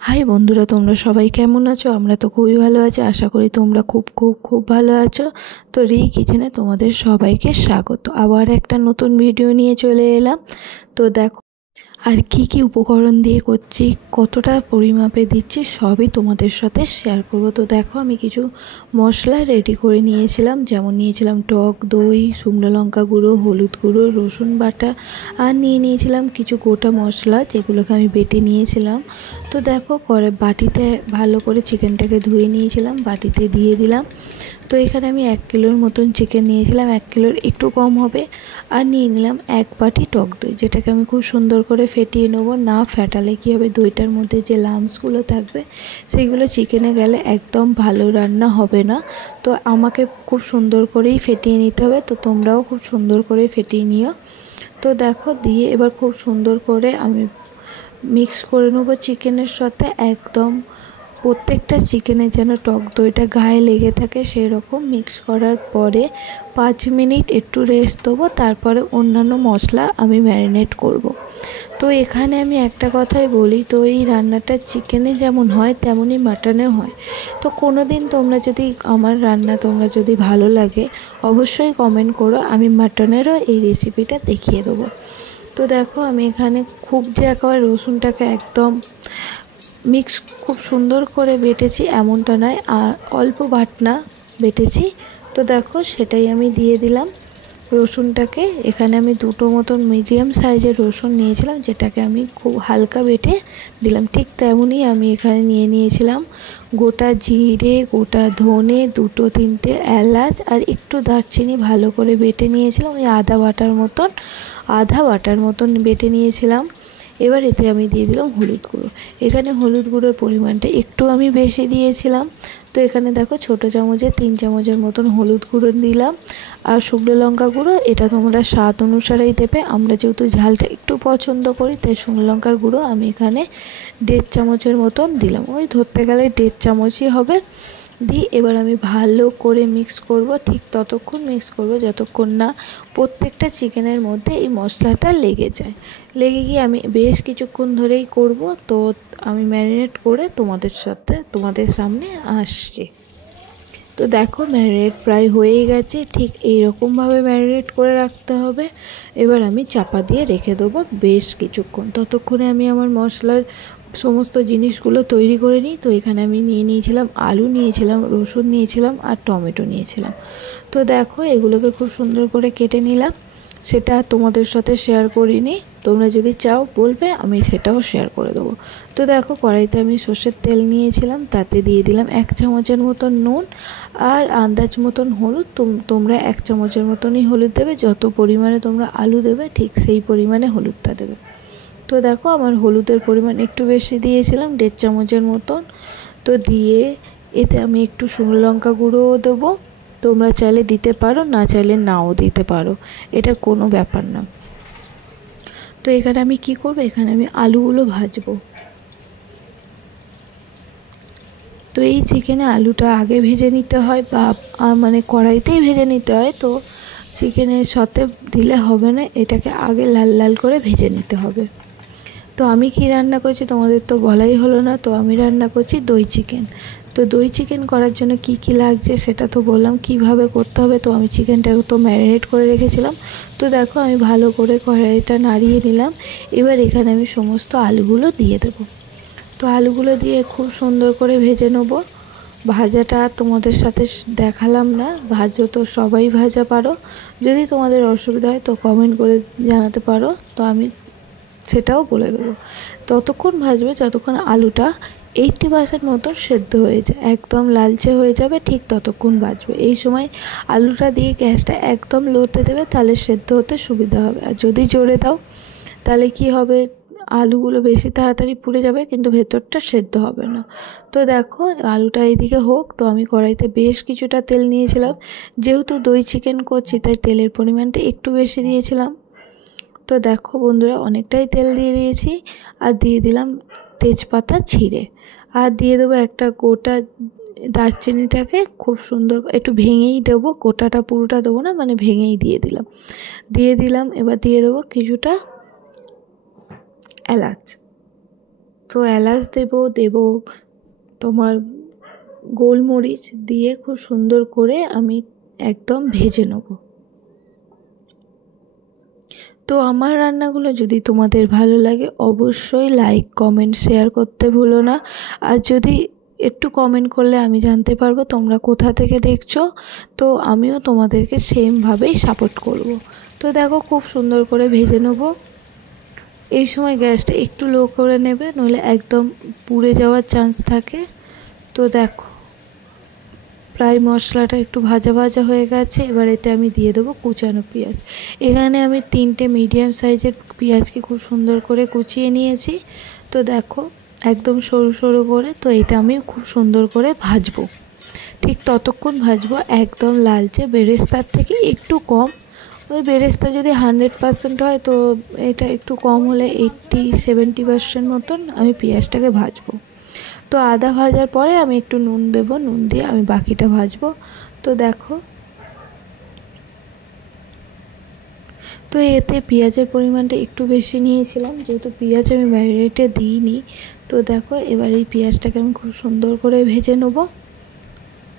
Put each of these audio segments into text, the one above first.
High বন্ধুরা, তোমরা সবাই কেমন আছো? আমরা তো খুবই ভালো আছি। আশা করি তোমরা খুব খুব খুব ভালো আছো। তো রি কিচেনে তোমাদের সবাইকে স্বাগত। আবার একটা নতুন ভিডিও নিয়ে চলে এলাম। তো দেখো, আর কি কি উপকরণ দিয়ে করছি, কতটা পরিমাপে দিচ্ছি, সবই তোমাদের সাথে শেয়ার করব। তো দেখো, আমি কিছু মশলা রেডি করে নিয়েছিলাম। যেমন নিয়েছিলাম টক দই, শুকনো লঙ্কা গুঁড়ো, হলুদ গুঁড়ো, রসুন বাটা, আর নিয়েছিলাম কিছু গোটা মশলা, যেগুলোকে আমি বেটে নিয়েছিলাম। তো দেখো, বাটিতে ভালো করে চিকেনটাকে ধুয়ে নিয়েছিলাম, বাটিতে দিয়ে দিলাম। তো এখানে আমি 1 কিলোর মতন চিকেন নিয়েছিলাম, 1 কিলোর একটু কম হবে। আর নিয়ে নিলাম 1 বাটি টক দই, যেটাকে আমি খুব সুন্দর করে ফেটিয়ে নেবো। না ফেটালে কী হবে, দইটার মধ্যে যে লাম্পসগুলো থাকবে সেইগুলো চিকেনে গেলে একদম ভালো রান্না হবে না। তো আমাকে খুব সুন্দর করেই ফেটিয়ে নিতে হবে। তো তোমরাও খুব সুন্দর করে ফেটিয়ে নিও। তো দেখো, দিয়ে এবার খুব সুন্দর করে আমি মিক্স করে নেবো চিকেনের সাথে। একদম প্রত্যেকটা চিকেনে যেন টক দইটা গায়ে লেগে থাকে, সেই রকম মিক্স করার পরে 5 মিনিট একটু রেস্ট দেবো। তারপরে অন্যান্য মশলা আমি ম্যারিনেট করব। তো এখানে আমি একটা কথাই বলি, তো এই রান্নাটা চিকেনে যেমন হয় তেমনই মাটনেও হয়। তো কোনো দিন তোমরা যদি আমার রান্না তোমরা যদি ভালো লাগে, অবশ্যই কমেন্ট করো, আমি মাটনেরও এই রেসিপিটা দেখিয়ে দেবো। তো দেখো, আমি এখানে খুব যে একেবারে রসুনটাকে একদম মিক্স খুব সুন্দর করে বেটেছি এমনটা নয়, অল্প বাটনা বেটেছি। তো দেখো, সেটাই আমি দিয়ে দিলাম রসুনটাকে। এখানে আমি 2টো মতন মিডিয়াম সাইজের রসুন নিয়েছিলাম, যেটাকে আমি খুব হালকা বেটে দিলাম। ঠিক তেমনই আমি এখানে নিয়েছিলাম গোটা জিরে, গোটা ধনে, 2-3টে এলাচ আর একটু দারচিনি ভালো করে বেটে নিয়েছিলাম। ওই আধা বাটার মতন বেটে নিয়েছিলাম। এবার এতে আমি দিয়ে দিলাম হলুদ গুঁড়ো। এখানে হলুদ গুঁড়োর পরিমাণটা একটু আমি বেশি দিয়েছিলাম। তো এখানে দেখো, ছোটো চামচে 3 চামচের মতন হলুদ গুঁড়ো দিলাম। আর শুকনো লঙ্কা গুঁড়ো, এটা তোমরা স্বাদ অনুসারেই দেবে। আমরা যেহেতু ঝালটা একটু পছন্দ করি, তাই শুকনো লঙ্কার গুঁড়ো আমি এখানে 1.5 চামচের মতন দিলাম। ওই ধরতে গেলে 1.5 চামচই হবে। দিয়ে এবার আমি ভালো করে মিক্স করব। ঠিক ততক্ষণ মিক্স করব যতক্ষণ না প্রত্যেকটা চিকেনের মধ্যে এই মশলাটা লেগে যায়। লেগে গিয়ে আমি বেশ কিছুক্ষণ ধরেই করব। তো আমি ম্যারিনেট করে তোমাদের সামনে আসছি। তো দেখো, ম্যারিনেট প্রায় হয়েই গেছে। ঠিক এইরকমভাবে ম্যারিনেট করে রাখতে হবে। এবার আমি চাপা দিয়ে রেখে দেবো বেশ কিছুক্ষণ। ততক্ষণে আমি আমার মশলার সমস্ত জিনিসগুলো তৈরি করে নিই। তো এখানে আমি নিয়েছিলাম আলু, নিয়েছিলাম রসুন, নিয়েছিলাম আর টমেটো নিয়েছিলাম। তো দেখো, এগুলোকে খুব সুন্দর করে কেটে নিলাম। সেটা তোমাদের সাথে শেয়ার করিনি, তোমরা যদি চাও বলবে, আমি সেটাও শেয়ার করে দেবো। তো দেখো, কড়াইতে আমি সর্ষের তেল নিয়েছিলাম, তাতে দিয়ে দিলাম 1 চামচের মতন নুন আর আন্দাজ মতন হলুদ। তোমরা 1 চামচের মতনই হলুদ দেবে। যত পরিমাণে তোমরা আলু দেবে ঠিক সেই পরিমাণে হলুদটা দেবে। তো দেখো, আমার হলুদের পরিমাণ একটু বেশি দিয়েছিলাম, 1.5 চামচের মতন। তো দিয়ে এতে আমি একটু শুকনো লঙ্কা গুঁড়োও দেবো। তোমরা চাইলে দিতে পারো, না চাইলে নাও দিতে পারো, এটা কোনো ব্যাপার না। তো এখানে আমি কি করব, এখানে আমি আলুগুলো ভাজবো। তো এই চিকেনে আলুটা আগে ভেজে নিতে হয়, বা মানে কড়াইতেই ভেজে নিতে হয়। তো চিকেনের সাথে দিলে হবে না, এটাকে আগে লাল লাল করে ভেজে নিতে হবে। তো আমি কি রান্না করছি তোমাদের তো বলাই হলো না। তো আমি রান্না করছি দই চিকেন। তো দই চিকেন করার জন্য কি কি লাগছে সেটা তো বললাম, কিভাবে করতে হবে। তো আমি চিকেনটাকে তো ম্যারিনেট করে রেখেছিলাম। তো দেখো, আমি ভালো করে কড়াইটা নাড়িয়ে নিলাম। এবার এখানে আমি সমস্ত আলুগুলো দিয়ে দেবো। তো আলুগুলো দিয়ে খুব সুন্দর করে ভেজে নেবো। ভাজাটা তোমাদের সাথে দেখালাম না, ভাজো তো সবাই ভাজা পারো। যদি তোমাদের অসুবিধা হয় তো কমেন্ট করে জানাতে পারো, তো আমি সেটাও বলে দেবো। ততক্ষণ ভাজবে যতক্ষণ আলুটা 80% মতো সেদ্ধ হয়ে যায়, একদম লালচে হয়ে যাবে, ঠিক ততক্ষণ ভাজবে। এই সময় আলুটা দিয়ে গ্যাসটা একদম লোতে দেবে, তাহলে সেদ্ধ হতে সুবিধা হবে। আর যদি জোরে দাও তাহলে কি হবে, আলুগুলো বেশি তাড়াতাড়ি পুড়ে যাবে, কিন্তু ভেতরটা সেদ্ধ হবে না। তো দেখো, আলুটা এইদিকে হোক। তো আমি কড়াইতে বেশ কিছুটা তেল নিয়েছিলাম, যেহেতু দই চিকেন করছি তাই তেলের পরিমাণটা একটু বেশি দিয়েছিলাম। তো দেখো বন্ধুরা, অনেকটাই তেল দিয়ে দিয়েছি। আর দিয়ে দিলাম তেজপাতা ছিঁড়ে। আর দিয়ে দেবো একটা গোটা দারচিনিটাকে খুব সুন্দর একটু ভেঙেই দেবো, গোটাটা পুরোটা দেবো না, মানে ভেঙেই দিয়ে দিলাম। এবার দিয়ে দেবো কিছুটা এলাচ। তো এলাচ দেব তোমার গোলমরিচ দিয়ে খুব সুন্দর করে আমি একদম ভেজে নেব। তো আমার রান্নাগুলো যদি তোমাদের ভালো লাগে অবশ্যই লাইক কমেন্ট শেয়ার করতে ভুলো না। আর যদি একটু কমেন্ট করলে আমি জানতে পারবো তোমরা কোথা থেকে দেখছো, তো আমিও তোমাদেরকে সেমভাবেই সাপোর্ট করব। তো দেখো খুব সুন্দর করে ভেজে নেব। এই সময় গ্যাসটা একটু লো করে নেবে, নইলে একদম পুড়ে যাওয়ার চান্স থাকে। তো দেখো প্রায় মশলাটা একটু ভাজা ভাজা হয়ে গেছে। এবার এতে আমি দিয়ে দেবো কুচানো পেঁয়াজ। এখানে আমি 3টে মিডিয়াম সাইজের পেঁয়াজকে খুব সুন্দর করে কুচিয়ে নিয়েছি। তো দেখো একদম সরু সরু করে। তো এটা আমি খুব সুন্দর করে ভাজবো, ঠিক ততক্ষণ ভাজবো একদম লালচে, বেরেস্তার থেকে একটু কম। ওই বেরেস্তা যদি 100% হয় তো এটা একটু কম হলে 80-70% মতন আমি পেঁয়াজটাকে ভাজবো। তো আদা ভাজার পরে আমি একটু নুন দেবো, নুন দিয়ে আমি বাকিটা ভাজবো। তো দেখো তো এতে পেঁয়াজের পরিমাণটা একটু বেশি নিয়েছিলাম, যেহেতু পেঁয়াজ আমি ম্যারিনেটে দিইনি। তো দেখো এবার এই পেঁয়াজটাকে আমি খুব সুন্দর করে ভেজে নেব।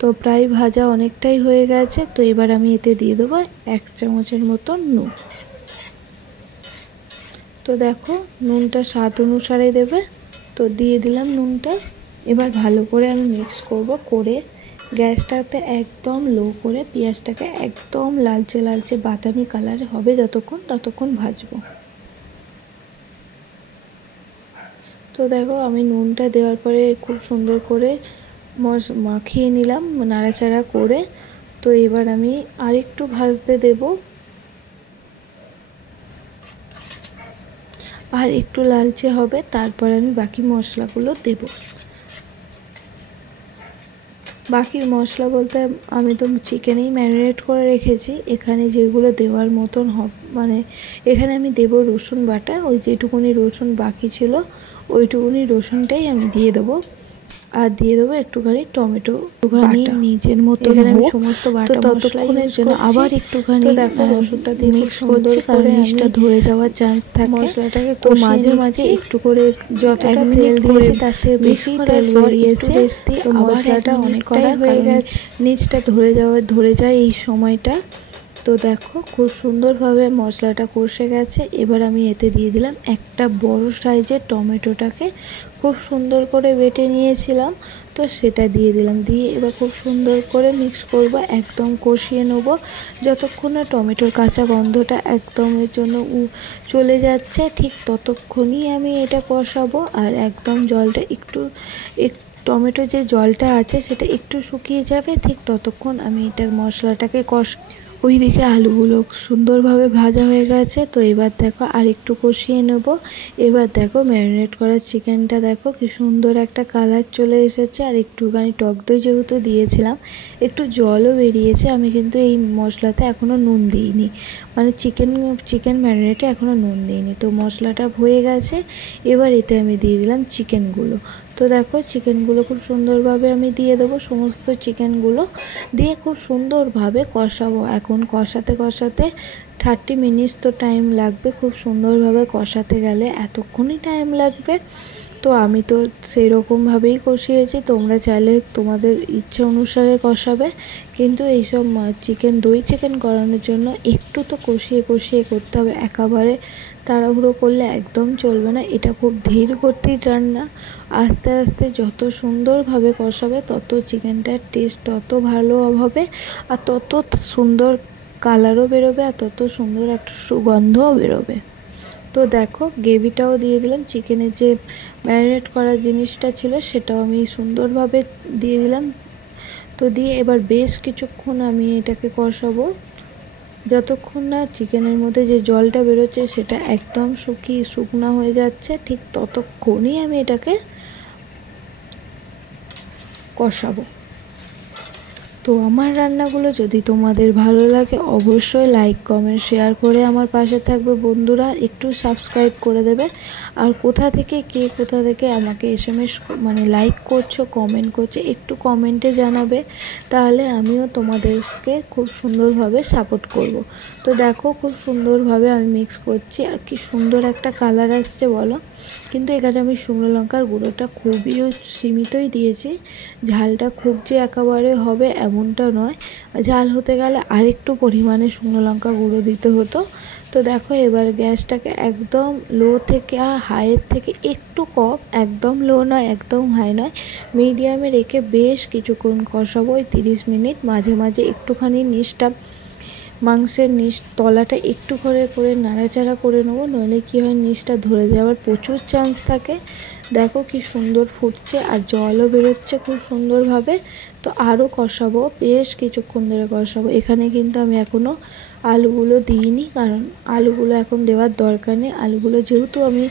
তো প্রায় ভাজা অনেকটাই হয়ে গেছে। তো এবার আমি এতে দিয়ে দেবো 1 চামচের মতন নুন। তো দেখো নুনটা স্বাদ অনুসারে দেবে। তো দিয়ে দিলাম নুনটা। এবার ভালো করে আমি মিক্স করে গ্যাসটাতে একদম লো করে পেঁয়াজটাকে একদম লালচে লালচে বাদামি কালার হবে ততক্ষণ ভাজবো। তো দেখো আমি নুনটা দেওয়ার পরে খুব সুন্দর করে মাখিয়ে নিলাম নাড়াচাড়া করে। তো এবার আমি আরেকটু ভাজতে দেব, আর একটু লালচে হবে, তারপর আমি বাকি মশলাগুলো দেব। বাকি মশলা বলতে আমি তো চিকেনেই ম্যারিনেট করে রেখেছি। এখানে যেগুলো দেওয়ার মতন মানে এখানে আমি দেব রসুন বাটা। ওই যেটুকুনি রসুন বাকি ছিল ওইটুকুনি রসুনটাই আমি দিয়ে দেবো। আর দিয়ে দেবো একটুখানি টমেটো, একটুখানি নিজের মতো। এখানে আমি সমস্ত বাটা ততক্ষণের জন্য আবার একটুখানি রসুনটা দিয়ে মিক্স করছি, কারণ নিচটা ধরে যাওয়ার চান্স থাকে মশলাটাকে। তো মাঝে মাঝে একটু করে যতটা তেল দিয়েছি তার থেকে বেশি তেল বেরিয়েছে। তো মশলাটা অনেকটাই হয়ে গেছে, নিচটা ধরে যায় এই সময়টা। তো দেখো খুব সুন্দরভাবে মশলাটা কষে গেছে। এবার আমি এতে দিয়ে দিলাম একটা বড় সাইজের টমেটোটাকে খুব সুন্দর করে বেটে নিয়েছিলাম। তো সেটা দিয়ে দিলাম, দিয়ে এবার খুব সুন্দর করে মিক্স করব, একদম কষিয়ে নেব যতক্ষণ না টমেটোর কাঁচা গন্ধটা একদমের জন্য চলে যাচ্ছে, ঠিক ততক্ষণই আমি এটা কষাবো। আর একদম জলটা একটু টমেটো যে জলটা আছে সেটা একটু শুকিয়ে যাবে, ঠিক ততক্ষণ আমি এটা মশলাটাকে ওইদিকে আলুগুলো সুন্দরভাবে ভাজা হয়ে গেছে। তো এবার দেখো আর একটু কষিয়ে নেব। এবার দেখো ম্যারিনেট করা চিকেনটা দেখো কি সুন্দর একটা কালার চলে এসেছে। আর একটুখানি টক দই যেহেতু দিয়েছিলাম একটু জলও বেরিয়েছে। আমি কিন্তু এই মশলাতে এখনও নুন দিইনি, মানে চিকেন ম্যারিনেটে এখনও নুন দিইনি। তো মশলাটা হয়ে গেছে। এবার এতে আমি দিয়ে দিলাম চিকেনগুলো। তো দেখো চিকেনগুলো খুব সুন্দরভাবে আমি দিয়ে দেবো, সমস্ত চিকেনগুলো দিয়ে খুব সুন্দরভাবে কষাবো। এখন কষাতে 30 মিনিটস তো টাইম লাগবে, খুব সুন্দরভাবে কষাতে গেলে এতক্ষণই টাইম লাগবে। তো আমি তো সেই রকমভাবেই কষিয়েছি, তোমরা চাইলে তোমাদের ইচ্ছে অনুসারে কষাবে। কিন্তু এইসব দই চিকেন করানোর জন্য একটু তো কষিয়ে করতে হবে, একেবারে তাড়াহুড়ো করলে একদম চলবে না। এটা খুব ধীর গতির রান্না, আস্তে আস্তে যত সুন্দরভাবে কষাবে তত চিকেনটার টেস্ট তত ভালো হবে, আর তত সুন্দর কালারও বেরোবে, আর তত সুন্দর একটা সুগন্ধও বেরোবে। তো দেখো গ্রেভিটাও দিয়ে দিলাম, চিকেনের যে ম্যারিনেট করা জিনিসটা ছিল সেটাও আমি সুন্দরভাবে দিয়ে দিলাম। তো দিয়ে এবার বেশ কিছুক্ষণ আমি এটাকে কষাবো, যতক্ষণ না চিকেনের মধ্যে যে জলটা বেরোচ্ছে সেটা একদম শুকনো হয়ে যাচ্ছে, ঠিক ততক্ষণই আমি এটাকে কষাবো। তো আমার রান্নাগুলো যদি তোমাদের ভালো লাগে অবশ্যই লাইক কমেন্ট শেয়ার করে আমার পাশে থাকবে বন্ধুরা, একটু সাবস্ক্রাইব করে দেবে। আর কোথা থেকে আমাকে এসএমএস মানে লাইক করছো, কমেন্ট করছো, একটু কমেন্টে জানাবে, তাহলে আমিও তোমাদেরকে খুব সুন্দরভাবে সাপোর্ট করব। তো দেখো খুব সুন্দরভাবে আমি মিক্স করছি, আর কি সুন্দর একটা কালার আসছে বলো। কিন্তু এখানে আমি শুকনো লঙ্কার গুঁড়োটা খুবই সীমিতই দিয়েছি, ঝালটা খুব যে একেবারে হবে এমনটা নয়, ঝাল হতে গেলে আরেকটু পরিমাণে শুকনো লঙ্কা গুঁড়ো দিতে হতো। তো দেখো এবার গ্যাসটাকে একদম লো থেকে হাইয়ের থেকে একটু কম, একদম লো নয় একদম হাই নয়, মিডিয়ামে রেখে বেশ কিছুক্ষণ কষাবো, 30 মিনিট। মাঝে মাঝে একটুখানি মাংসের নিচ তলাটা একটু করে নাড়াচাড়া করে নেবো, নইলে কী হয় নিচটা ধরে যাওয়ার প্রচুর চান্স থাকে। দেখো কি সুন্দর ফুটছে আর জলও বেরোচ্ছে খুব সুন্দরভাবে। তো আরও কষাবো, বেশ কিছুক্ষণ ধরে কষাবো। এখানে কিন্তু আমি এখনও আলুগুলো দিইনি, কারণ আলুগুলো এখন দেওয়ার দরকার নেই। আলুগুলো যেহেতু আমি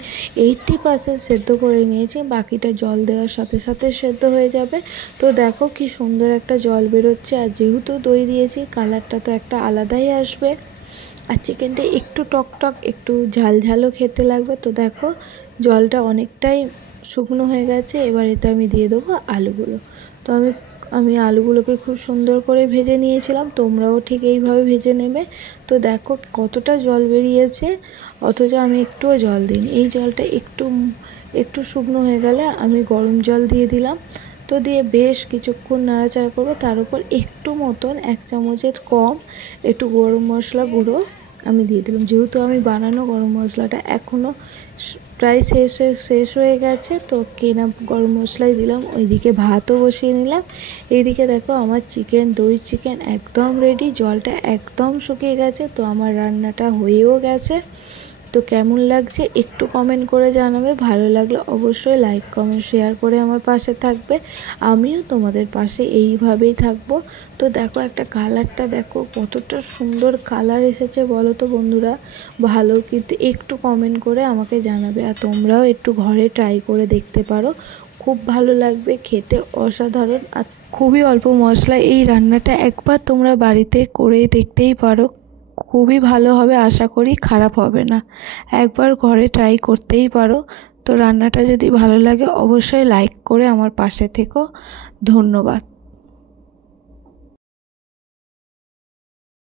80% সেদ্ধ করে নিয়েছি, বাকিটা জল দেওয়ার সাথে সাথে সেদ্ধ হয়ে যাবে। তো দেখো কি সুন্দর একটা জল বেরোচ্ছে, আর যেহেতু দই দিয়েছি কালারটা তো একটা আলাদাই আসবে। আর চিকেনটা একটু টক একটু ঝালঝালও খেতে লাগবে। তো দেখো জলটা অনেকটাই শুকনো হয়ে গেছে, এবার এতে আমি দিয়ে দেবো আলুগুলো। তো আমি আলুগুলোকে খুব সুন্দর করে ভেজে নিয়েছিলাম, তোমরাও ঠিক এইভাবে ভেজে নেবে। তো দেখো কতটা জল বেরিয়েছে, অথচ আমি একটুও জল দিইনি। এই জলটা একটু শুকনো হয়ে গেলে আমি গরম জল দিয়ে দিলাম। তো দিয়ে বেশ কিছুক্ষণ নাড়াচাড়া করবো, তার উপর একটু মতন 1 চামচের কম একটু গরম মশলা গুঁড়ো আমি দিয়ে দিলাম। যেহেতু আমি বানানো গরম মশলাটা এখনও প্রায় শেষ হয়ে গেছে, তো কেনা গরম মশলাই দিলাম। ওইদিকে ভাতও বসিয়ে নিলাম। এইদিকে দেখো আমার দই চিকেন একদম রেডি, জলটা একদম শুকিয়ে গেছে। তো আমার রান্নাটা হয়েও গেছে। তো কেমন লাগছে একটু কমেন্ট করে জানাবে, ভালো লাগলে অবশ্যই লাইক কমেন্ট শেয়ার করে আমার পাশে থাকবে, আমিও তোমাদের পাশে এইভাবেই থাকবো। তো দেখো একটা কালারটা দেখো কতটা সুন্দর কালার এসেছে বলো তো বন্ধুরা, ভালো কিন্তু একটু কমেন্ট করে আমাকে জানাবে। আর তোমরাও একটু ঘরে ট্রাই করে দেখতে পারো, খুব ভালো লাগবে খেতে, অসাধারণ। আর খুবই অল্প মশলা, এই রান্নাটা একবার তোমরা বাড়িতে করে দেখতেই পারো, খুবই ভালো হবে, আশা করি খারাপ হবে না। একবার ঘরে ট্রাই করতেই পারো। তো রান্নাটা যদি ভালো লাগে অবশ্যই লাইক করে আমার পাশে থেকো। ধন্যবাদ।